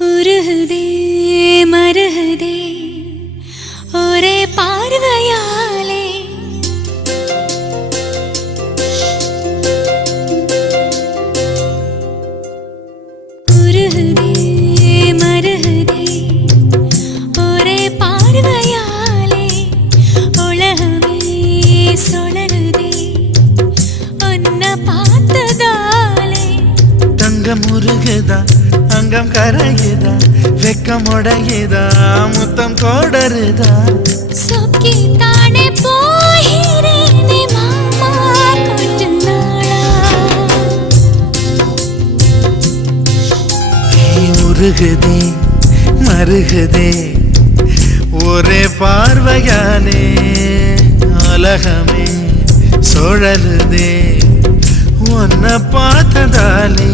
உருகுதே மருகுதே ஒரே பார்வையாலே உருகுதே மருகுதே ஒரே பார்வையாலே உலகமே சுழலுதே உன்னை பார்த்ததாலே தங்கம் உருகுதா அங்கம் கரையுதா வெக்கம் உடையுதா முத்தம் கோடருதா சொக்கி தானே போகிறேனே மாமா கொஞ்ச நாளா உருகுதே மருகுதே ஒரே பார்வையாலே உலகமே சுழலுதே உன்னை பார்த்ததாலே